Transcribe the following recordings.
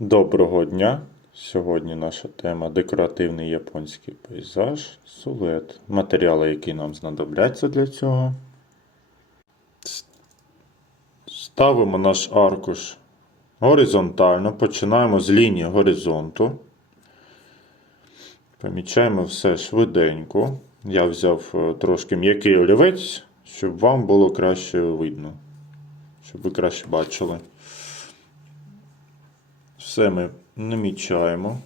Доброго дня! Сьогодні наша тема декоративний японський пейзаж, силует. Матеріали, які нам знадобляться для цього. Ставимо наш аркуш горизонтально, починаємо з лінії горизонту. Помічаємо все швиденько. Я взяв е, трошки м'який олівець, щоб вам було краще видно, щоб ви краще бачили. Все ми намічаємо.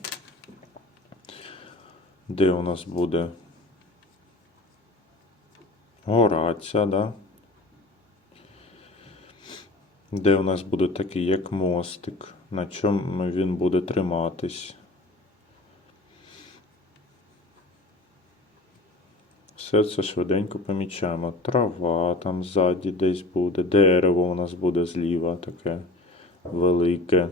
Де у нас буде гора ця, да? Де у нас буде такий як мостик, на чому він буде триматись. Все це швиденько помічаємо. Трава там ззаді десь буде, дерево у нас буде зліва таке велике.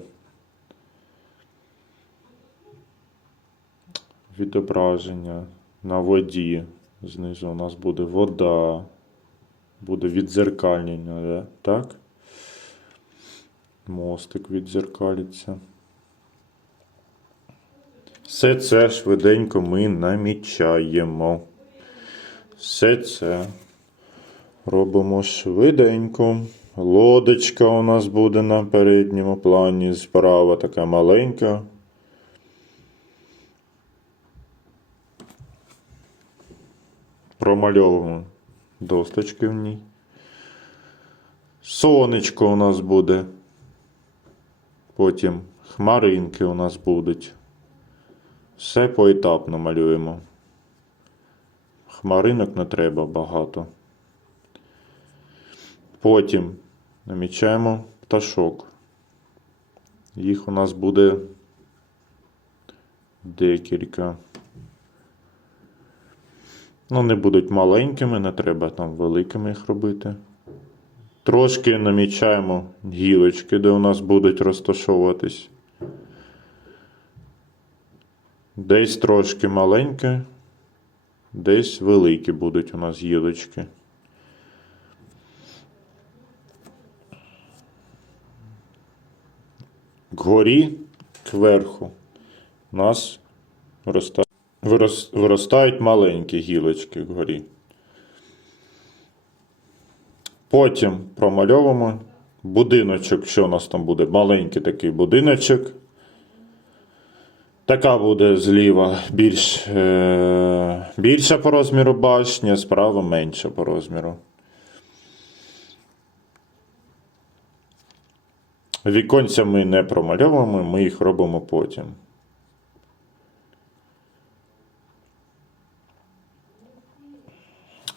Відображення на воді. Знизу у нас буде вода, буде відзеркальнення, да? так? Мостик відзеркалиться. Все це швиденько ми намічаємо. Все це робимо швиденько. Лодочка у нас буде на передньому плані справа така маленька. Промальовуємо досточки в ній. Сонечко у нас буде. Потім хмаринки у нас будуть. Все поетапно малюємо. Хмаринок не треба багато. Потім намічаємо пташок. Їх у нас буде декілька. Ну, вони будуть маленькими, не треба там великими їх робити. Трошки намічаємо гілочки, де у нас будуть розташовуватись. Десь трошки маленькі, десь великі будуть у нас гілочки. Кгорі, кверху, у нас ростає. Вирос- Виростають маленькі гілочки вгорі. Потім промальовуємо будиночок, що у нас там буде? Маленький такий будиночок. Така буде зліва більш, е, більша по розміру башня, справа менша по розміру. Віконця ми не промальовуємо, ми їх робимо потім.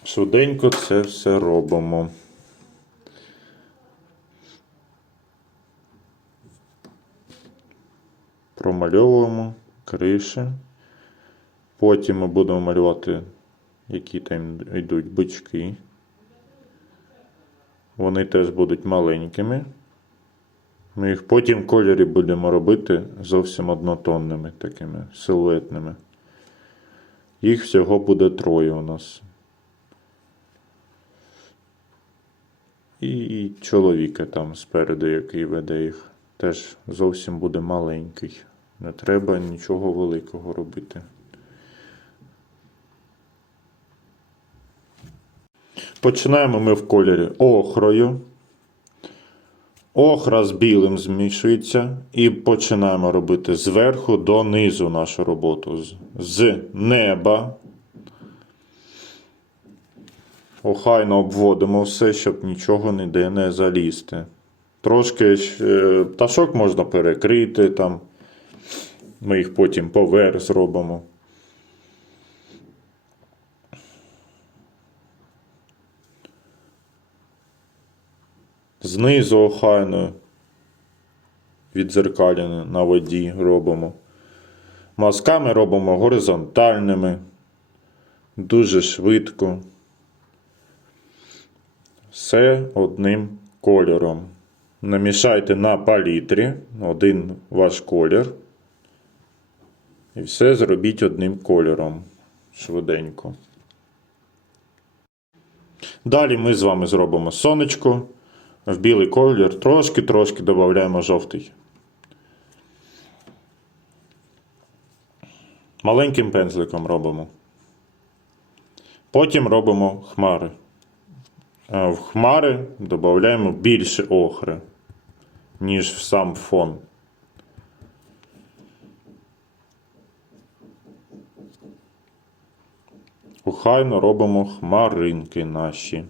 Швиденько це все робимо. Промальовуємо криші. Потім ми будемо малювати, які там йдуть бички. Вони теж будуть маленькими. Ми їх потім в кольорі будемо робити зовсім однотонними, такими силуетними. Їх всього буде троє у нас. І чоловіка там спереду, який веде їх, теж зовсім буде маленький. Не треба нічого великого робити. Починаємо ми в кольорі охрою. Охра з білим змішується і починаємо робити зверху до низу нашу роботу. З неба Охайно обводимо все, щоб нічого ніде не залізти. Трошки е, пташок можна перекрити там. Ми їх потім поверх зробимо. Знизу охайно відзеркалені на воді робимо. Мазками робимо горизонтальними, дуже швидко. Все одним кольором. Намішайте на палітрі один ваш колір. І все зробіть одним кольором. Швиденько. Далі ми з вами зробимо сонечко в білий колір, трошки-трошки додаємо жовтий. Маленьким пензликом робимо. Потім робимо хмари. В хмари додаємо більше охри, ніж в сам фон. Охайно робимо хмаринки наші.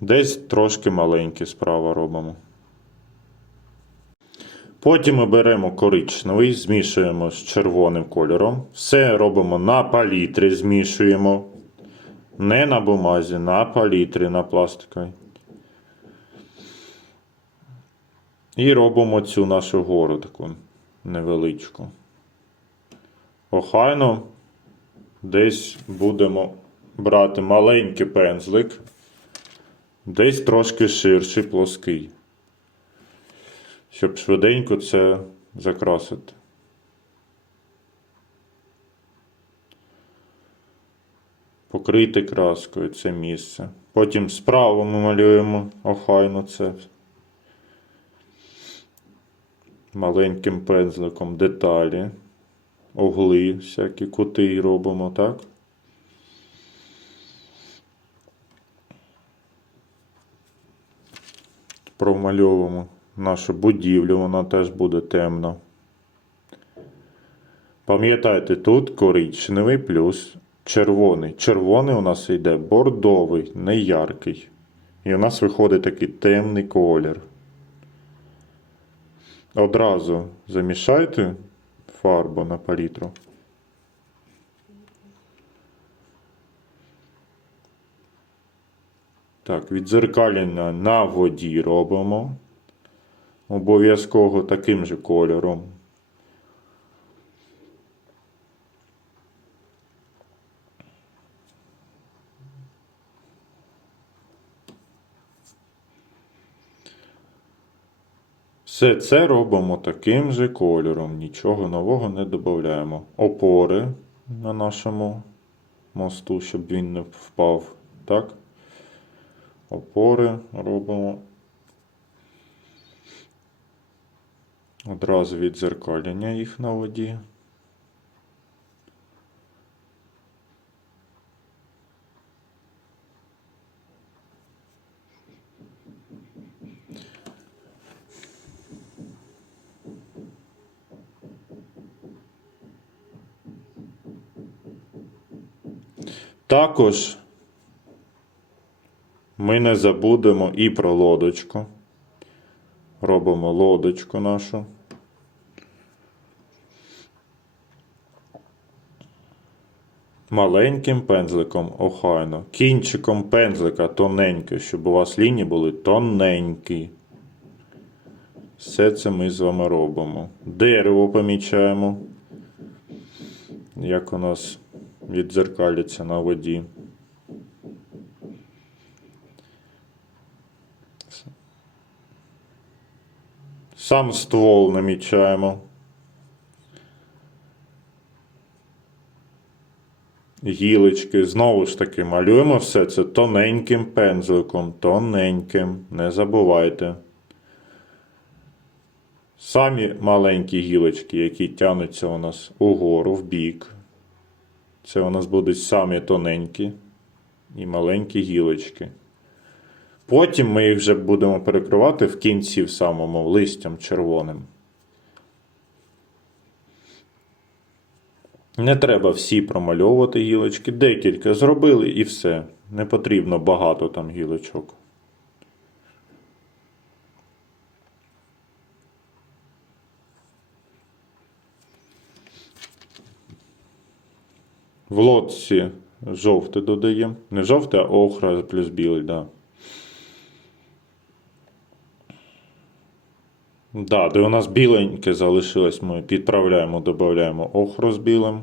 Десь трошки маленькі справа робимо. Потім ми беремо коричневий, змішуємо з червоним кольором. Все робимо на палітрі, змішуємо. Не на бумазі, на палітрі, на пластиковій. І робимо цю нашу гору таку невеличку. Охайно десь будемо брати маленький пензлик, десь трошки ширший плоский, щоб швиденько це закрасити. Покрити краскою це місце. Потім справа ми малюємо охайно це маленьким пензликом деталі, угли, всякі кути робимо, так? Промальовуємо нашу будівлю, вона теж буде темна. Пам'ятайте, тут коричневий плюс червоний. Червоний у нас йде бордовий, не яркий. І у нас виходить такий темний колір. Одразу замішайте фарбу на палітру. Так, відзеркалення на воді робимо. Обов'язково таким же кольором. Все це робимо таким же кольором, нічого нового не додаємо. Опори на нашому мосту, щоб він не впав. Так? Опори робимо. Одразу відзеркалення їх на воді. Також ми не забудемо і про лодочку. Робимо лодочку нашу. Маленьким пензликом охайно. Кінчиком пензлика тоненько, щоб у вас лінії були тоненькі. Все це ми з вами робимо. Дерево помічаємо. Як у нас віддзеркаляться на воді. Сам ствол намічаємо. Гілочки, знову ж таки, малюємо все це тоненьким пензликом, тоненьким, не забувайте. Самі маленькі гілочки, які тянуться у нас угору, в бік. Це у нас будуть самі тоненькі і маленькі гілочки. Потім ми їх вже будемо перекривати в кінці в самому листям червоним. Не треба всі промальовувати гілочки, декілька зробили і все. Не потрібно багато там гілочок. В лодці жовте додаємо. Не жовте, а охра плюс білий, да. Да, де у нас біленьке залишилось, ми підправляємо, додаємо охру з білим.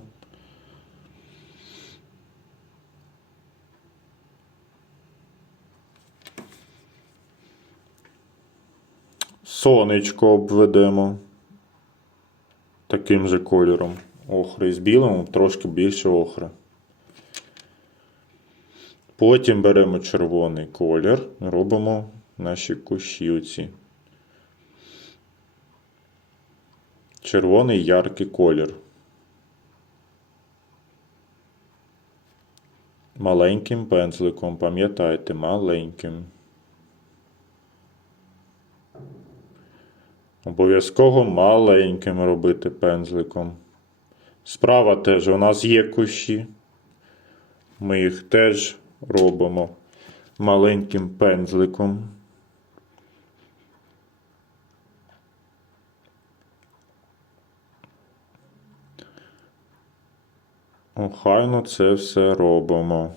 Сонечко обведемо таким же кольором. Охри з білим, трошки більше охри. Потім беремо червоний колір, робимо наші кущі оці. Червоний яркий колір. Маленьким пензликом, пам'ятайте, маленьким. Обов'язково маленьким робити пензликом. Справа теж у нас є кущі. Ми їх теж робимо маленьким пензликом. Охайно це все робимо.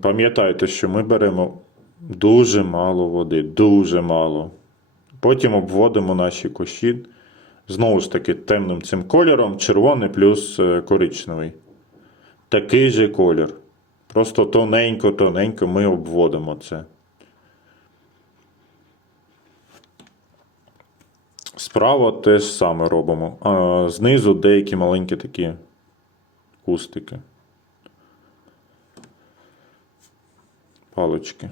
Пам'ятайте, що ми беремо дуже мало води, дуже мало. Потім обводимо наші кущі знову ж таки темним цим кольором, червоний плюс е, коричневий. Такий же колір. Просто тоненько-тоненько ми обводимо це. Справа те ж саме робимо. А знизу деякі маленькі такі кустики. Палочки.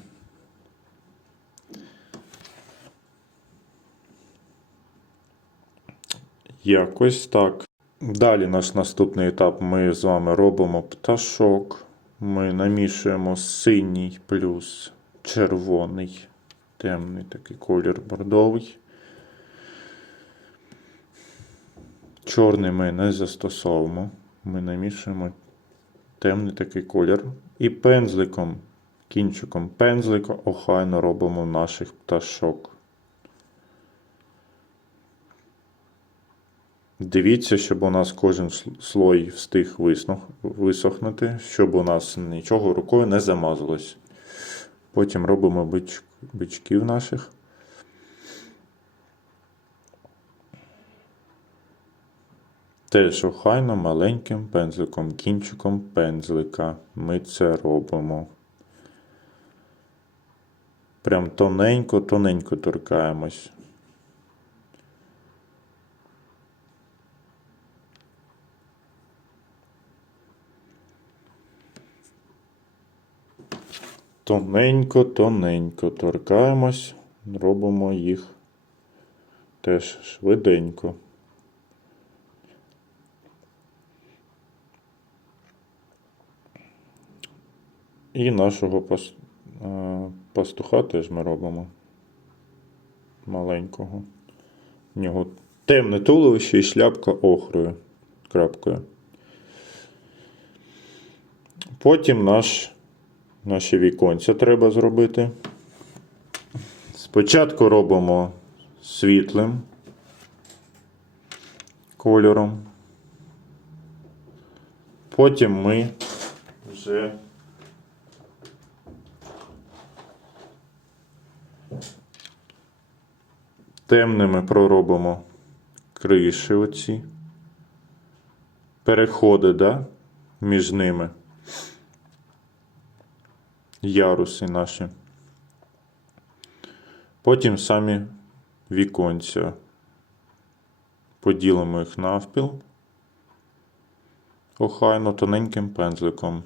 Якось так. Далі наш наступний етап ми з вами робимо пташок. Ми намішуємо синій плюс червоний, темний такий колір бордовий. Чорний ми не застосовуємо. Ми намішуємо темний такий колір. І пензликом, кінчиком пензлика охайно робимо наших пташок. Дивіться, щоб у нас кожен слой встиг висохнути, щоб у нас нічого рукою не замазалось. Потім робимо бич, бичків наших. Теж охайно маленьким пензликом, кінчиком пензлика ми це робимо. Прям тоненько-тоненько торкаємось. Тоненько-тоненько торкаємось, робимо їх теж швиденько. І нашого е, пастуха теж ми робимо маленького. У нього темне туловище і шляпка охрою крапкою. Потім наш, наші віконця треба зробити. Спочатку робимо світлим кольором. Потім ми вже темними проробимо криші оці. Переходи, да? між ними. Яруси наші. Потім самі віконця. Поділимо їх навпіл. Охайно тоненьким пензликом.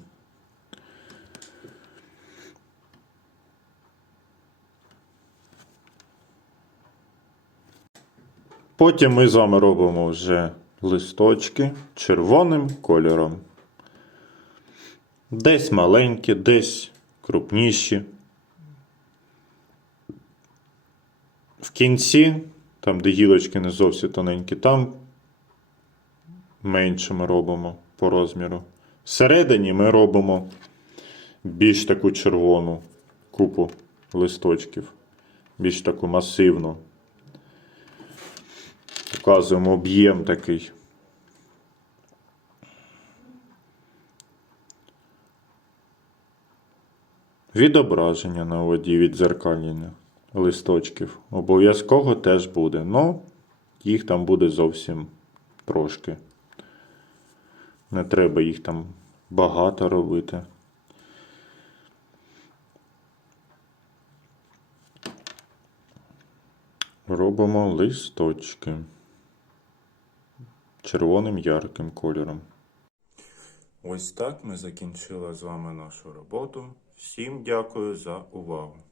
Потім ми з вами робимо вже листочки червоним кольором. Десь маленькі, десь крупніші. В кінці, там, де гілочки не зовсім тоненькі, там менше ми робимо по розміру. Всередині ми робимо більш таку червону купу листочків, більш таку масивну. Показуємо об'єм такий. Відображення на воді, відзеркалення листочків. Обов'язково теж буде. Ну, їх там буде зовсім трошки. Не треба їх там багато робити. Робимо листочки червоним ярким кольором. Ось так ми закінчили з вами нашу роботу. Всім дякую за увагу.